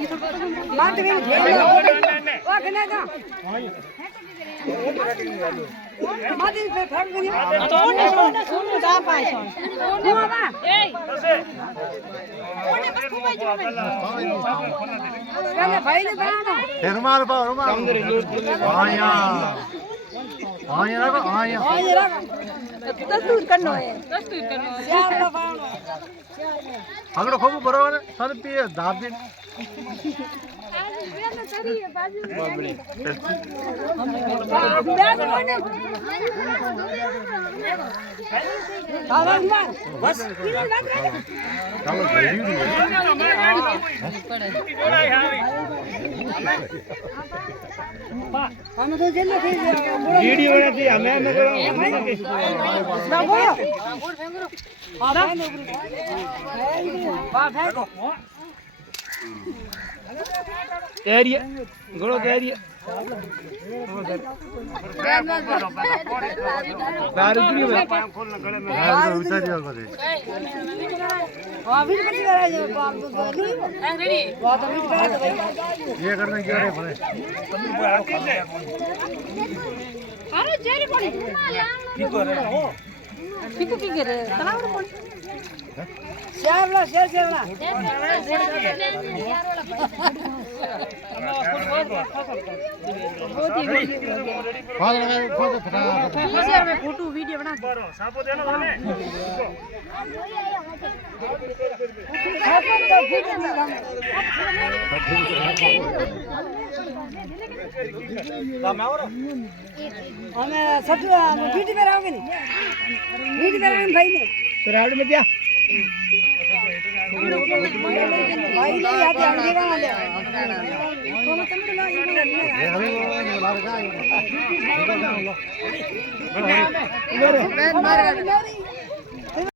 बात में घेर वो कने का मादी पे फेंक दिया तो सोने दा पाए छो हुआ बा ए ओने बस खूब जो पहले भाई ने बनाना रुमाल पाओ रुमाल आया आया रखो आया दस्तूर करनो है यार लगानो अगड़ खूब बरोबर सर पे दाब दे बस हम तो जेल में वीडियो बनाती हमें न करो ना बोलो हां वाह फेंको तैयारी घोड़ो तैयारी दारू पी में उतारियो करे हां भी किसी करा जो काम तो रेडी वो तो भी करा तो भाई ये करने क्यों रे भले अरे जेरी पड़ी ठीक की करे तलावर पड़ी शेरला शेरला फोटो वीडियो बना सापो देना वाले हमें सच वीडियो में रहोगे नहीं वीडियो में रहोगे भाई ने तो राउंड में क्या भाई नहीं आते हम जगह वाले तो मैं तुम ला ये मार